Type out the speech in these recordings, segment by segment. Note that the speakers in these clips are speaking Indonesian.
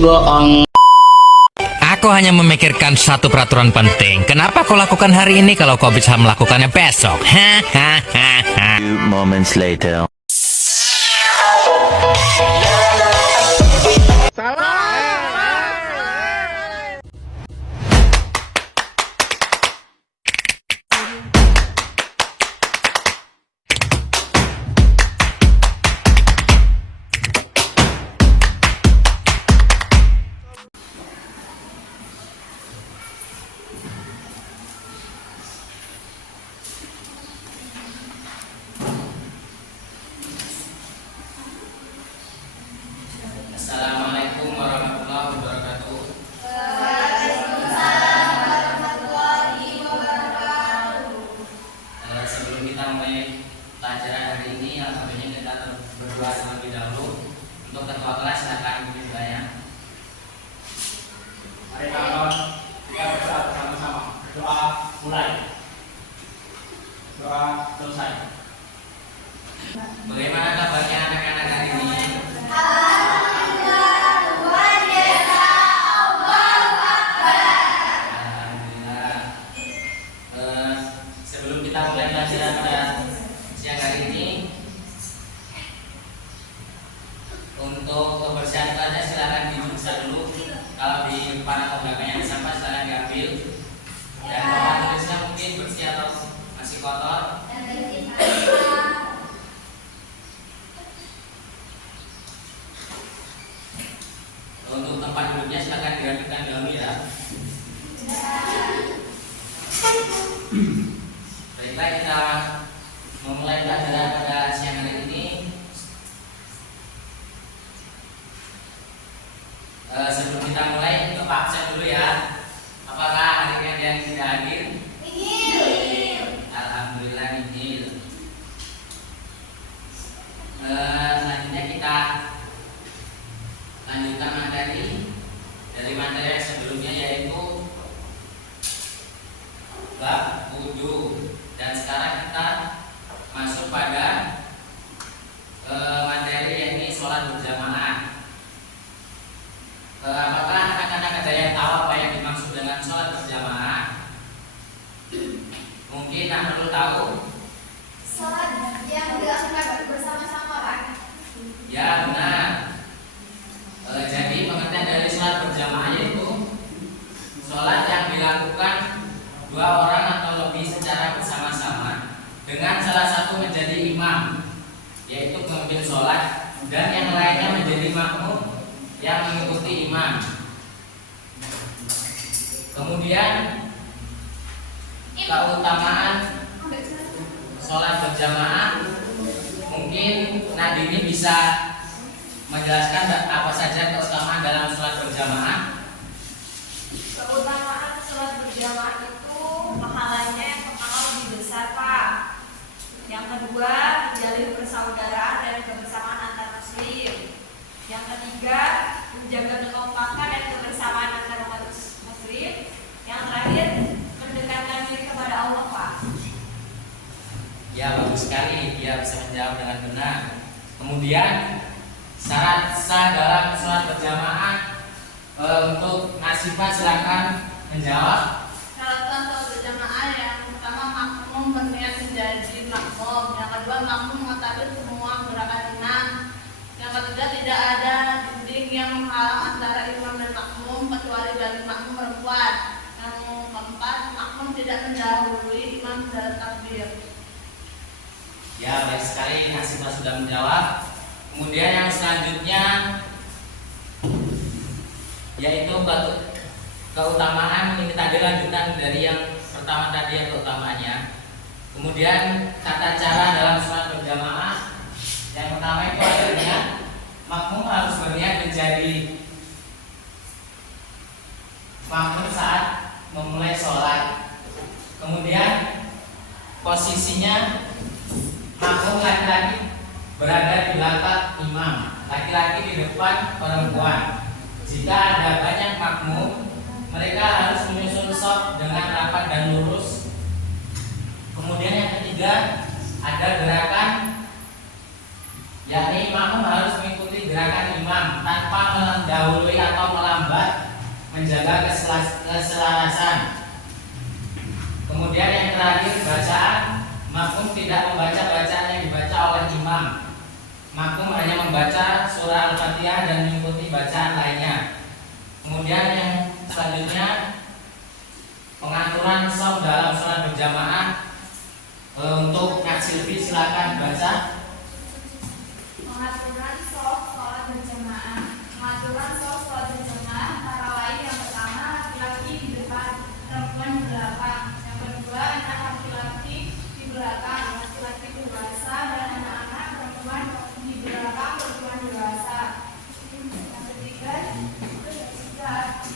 bohong. Aku hanya memikirkan satu peraturan penting. Kenapa kau lakukan hari ini kalau kau bisa melakukannya besok? Hahaha. Few moments later. Assalamualaikum warahmatullahi wabarakatuh. Sebelum kita mulai pelajaran hari ini, alhamdulillah kita berdoa terlebih dahulu. Untuk ketua kelas silakan berdoanya. Mari kawan kita berdoa bersama-sama. Doa mulai. Doa selesai. Bagaimana kabarnya anak-anak hari ini? Alhamdulillah. Sebelum kita mulai pelajaran pada siang hari ini, untuk kebersihan kelasnya silakan diperiksa dulu. Kalau di depan atau belakangnya ada sampah silakan diambil. Dan papan tulisnya mungkin bersih atau masih kotor. Untuk tempat duduknya silakan dirapikan dahulu ya. Baiklah, kita memulai pelajaran pada siang hari ini. Sebelum kita mulai ke Pak absen dulu ya. Apakah hari ini ada yang tidak hadir? Alhamdulillah nihil. Selanjutnya kita lanjutkan materi dari materi yang sebelumnya, yaitu bab wudu. Dan sekarang kita masuk pada materi yakni sholat berjamaah. Apakah anak-anak ada yang tahu apa yang dimaksud dengan sholat berjamaah? Mungkin nak perlu tahu. Sholat yang dilakukan bersama-sama, Pak. Ya benar. Jadi pengertian dari sholat berjamaah yaitu sholat yang dilakukan dua orang atau lebih secara bersama-sama dengan salah satu menjadi imam, yaitu pemimpin sholat, dan yang lainnya menjadi makmum yang mengikuti imam. Kemudian keutamaan sholat berjamaah, mungkin Nadini bisa menjelaskan apa saja keutamaan dalam sholat berjamaah. Keutamaan sholat berjamaah itu pahalanya yang pertama lebih besar, Pak. Yang kedua, menjalin persaudaraan dan kebersamaan antar muslim. Yang ketiga, menjaga kekompakan dan kebersamaan antar umat muslim. Yang terakhir, mendekatkan diri kepada Allah, Pak. Ya, bagus sekali, dia bisa menjawab dengan benar. Kemudian syarat sah dalam sholat berjamaah, untuk Nasifah silakan menjawab. Syarat sholat berjamaah yang pertama makmum berniat menjadi makmum. Yang kedua, makmum mengetahui semua gerakan imam. Yang ketiga, tidak ada dinding yang menghalang antara imam dan makmum kecuali dari makmum perempuan. Yang keempat, makmum tidak mendahului imam dalam takbir. Ya, baik sekali, Nasifah sudah menjawab. Kemudian yang selanjutnya yaitu keutamaan, ini tadi lanjutan dari yang pertama tadi yang keutamaannya. Kemudian tata cara dalam sholat berjamaah, yang pertama itu adanya makmum harus berniat menjadi makmum saat memulai sholat. Kemudian posisinya makmum laki-laki berada di belakang imam, laki-laki di depan perempuan. Jika ada banyak makmum, mereka harus menyusun shaf dengan rapat dan lurus. Kemudian yang ketiga, ada gerakan, yakni makmum harus mengikuti gerakan imam tanpa mendahului atau menjaga keselarasan. Kemudian yang terakhir, bacaan. Makmum tidak membaca bacaan yang dibaca oleh imam. Makmum hanya membaca surah Al-Fatihah dan mengikuti bacaan lainnya. Kemudian yang selanjutnya, pengaturan shaf dalam sholat berjamaah. Untuk Kak Silvi silakan baca. Pengaturan shaf sholat berjamaah. Pengaturan shaf sholat berjamaah antara lain yang pertama, laki-laki di depan, perempuan di belakang. Yang kedua, anak laki-laki di belakang, laki-laki dewasa dan anak-anak perempuan di belakang, perempuan dewasa. Yang ketiga,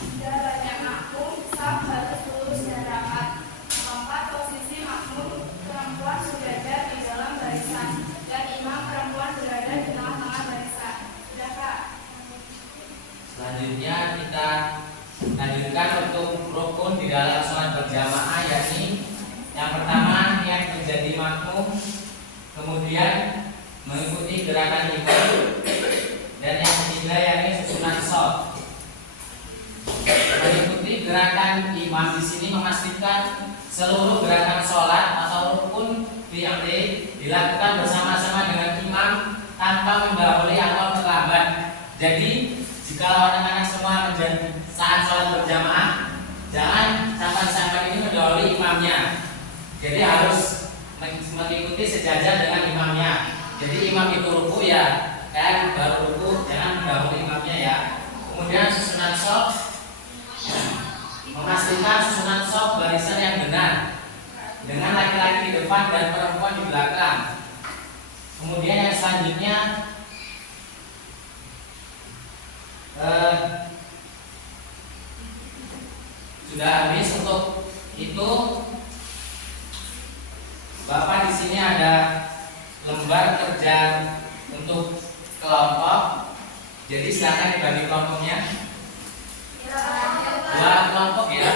jika banyak makmum, shaf harus lurus dan rapat. Yang keempat, posisi makmum perempuan berada di dalam barisan dan imam perempuan berada di tengah-tengah barisan. Sudah, Kak? Selanjutnya kita lanjutkan untuk rukun di dalam sholat berjamaah, yakni yang pertama niat menjadi makmum, kemudian mengikuti gerakan imam, dan yang ketiga yakni susunan shaf. Mengikuti gerakan imam di sini memastikan seluruh gerakan sholat atau rukun yang dilakukan bersama-sama dengan imam tanpa mendahului atau terlambat. Jadi jika anak-anak semua menjadi saat sholat berjamaah, jangan sampai ini mendahului imamnya. Jadi harus mengikuti sejajar dengan imamnya. Jadi imam itu ruku ya, kan baru ruku, jangan mendahului imamnya ya. Kemudian susunan shaf, memastikan susunan shaf barisan yang benar dengan laki-laki di depan dan perempuan di belakang. Kemudian yang selanjutnya, sudah habis untuk itu. Bapak di sini ada lembar kerja untuk kelompok. Jadi silakan dibagi kelompoknya. Dua kelompok ya.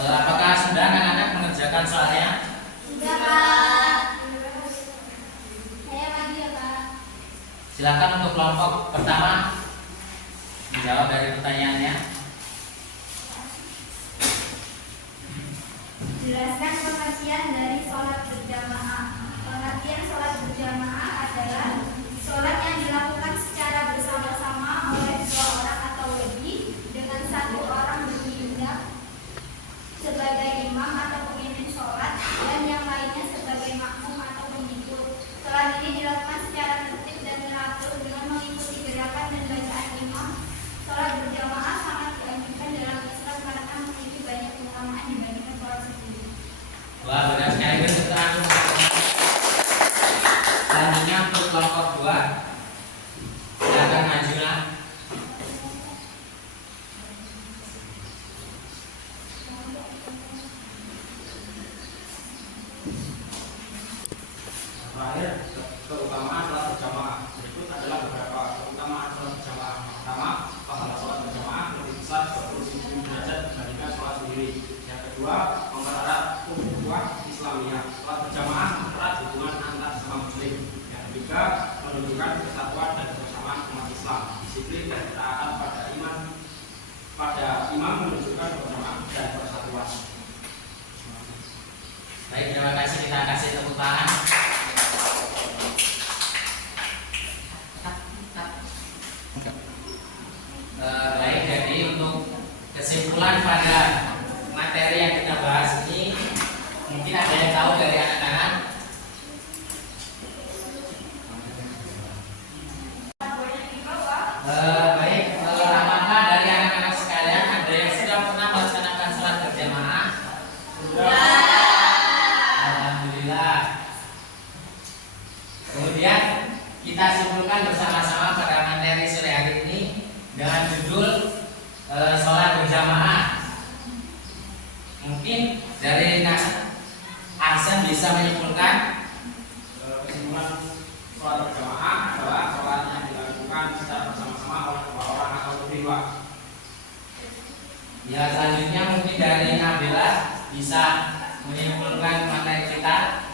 Apakah sudah anak-anak mengerjakan soalnya? Sudah, Kak. Saya lagi ya, Kak. Silakan untuk kelompok pertama menjawab dari pertanyaannya. Jelaskan pengertian dari sholat berjamaah. Pengertian sholat berjamaah adalah sholat yang dilakukan secara bersama-sama oleh dua orang atau lebih dengan satu orang bertindak sebagai imam atau pemimpin sholat dan yang lainnya sebagai makmum atau pengikut. Sholat ini dilakukan secara tertib dan teratur dengan mengikuti gerakan dan bacaan imam. Sholat berjamaah sangat dianjurkan dalam Islam karena memiliki banyak keutamaan dibandingkan sholat sendiri. Wah, benar sekali keterangan. Selanjutnya untuk kelompok 2, silakan majulah. Terakhir, keutamaan sholat berjamaah. Berikut adalah beberapa keutamaan sholat berjamaah. Pertama, pahala sholat berjamaah lebih besar 10.000 derajat dibandingkan sholat sendiri. Yang kedua, mempererat ukhuwah Islamiyah. Sholat berjamaah mempererat hubungan antar sesama muslim. Yang ketiga, menunjukkan kesatuan dan kebersamaan umat Islam. Disiplin dan ketaatan pada imam menunjukkan kebersamaan dan persatuan. Baik, terima kasih, kita kasih tepuk tangan. Baik, jadi untuk kesimpulan pada materi yang kita bahas ini, mungkin ada yang tahu dari anak-anak. Baik, apakah dari anak-anak sekalian ada yang sudah pernah melaksanakan sholat berjamaah? Alhamdulillah. Kemudian kita simpulkan bersama-sama pada materi sore hari ini dengan judul sholat berjamaah. Mungkin dari Ahsan bisa menyimpulkan kesimpulan sholat berjamaah adalah sholat yang dilakukan secara bersama-sama oleh dua orang atau lebih, Pak. Ya, selanjutnya mungkin dari Nabila bisa menyimpulkan materi kita.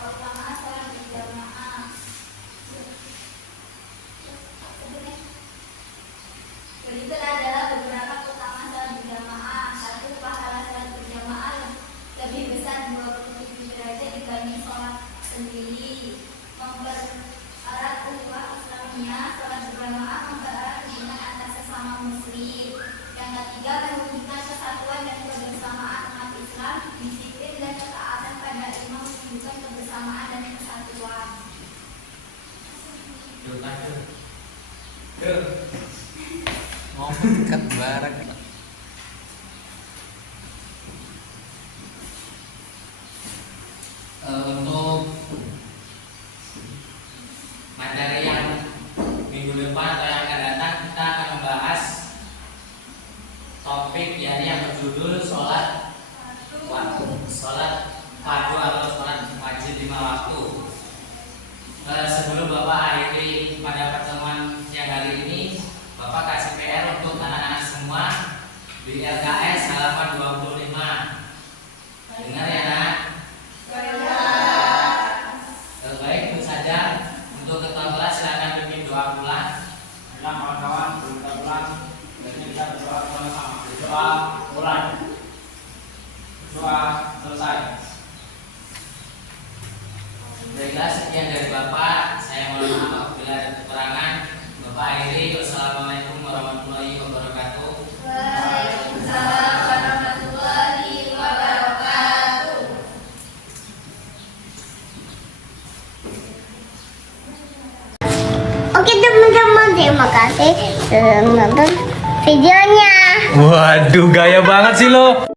Keutamaan sholat berjamaah. Berikut adalah beberapa keutamaan sholat berjamaah. 1. Pahala sholat berjamaah lebih besar 27 derajat dibanding sholat sendiri. Mempererat ukhuwah Islamiyah. Sholat berjamaah mempererat hubungan antar sesama muslim. Yang ketiga, menunjukkan kesatuan dan kebersamaan umat Islam. Disiplin dan ketaatan pada imam menunjukkan kebersamaan dan kesatuan. Ngomong dekat bareng. Untuk materi yang minggu depan atau yang akan datang, kita akan membahas topik yang berjudul sholat fardu atau sholat wajib 5 waktu. Sebelum Bapak akhiri pada pertemuan yang hari ini, Bapak kasih PR untuk anak-anak semua di LKS halaman 25. Dengar ya, Nak? Baik, itu saja. Untuk ketua kelas silakan pimpin doa pulang. Adalah kawan-kawan belum kita pulang, jadi kita berdoa bersama-sama. Berdoa mulai. Berdoa selesai. Baiklah, sekian dari Bapak. Saya mohon maaf apabila ada kekurangan. Bapak akhiri. Wassalamualaikum warahmatullahi wabarakatuh. Waalaikumsalam warahmatullahi wabarakatuh. Oke teman-teman, terima kasih sudah menonton videonya. Waduh, gaya banget sih lo.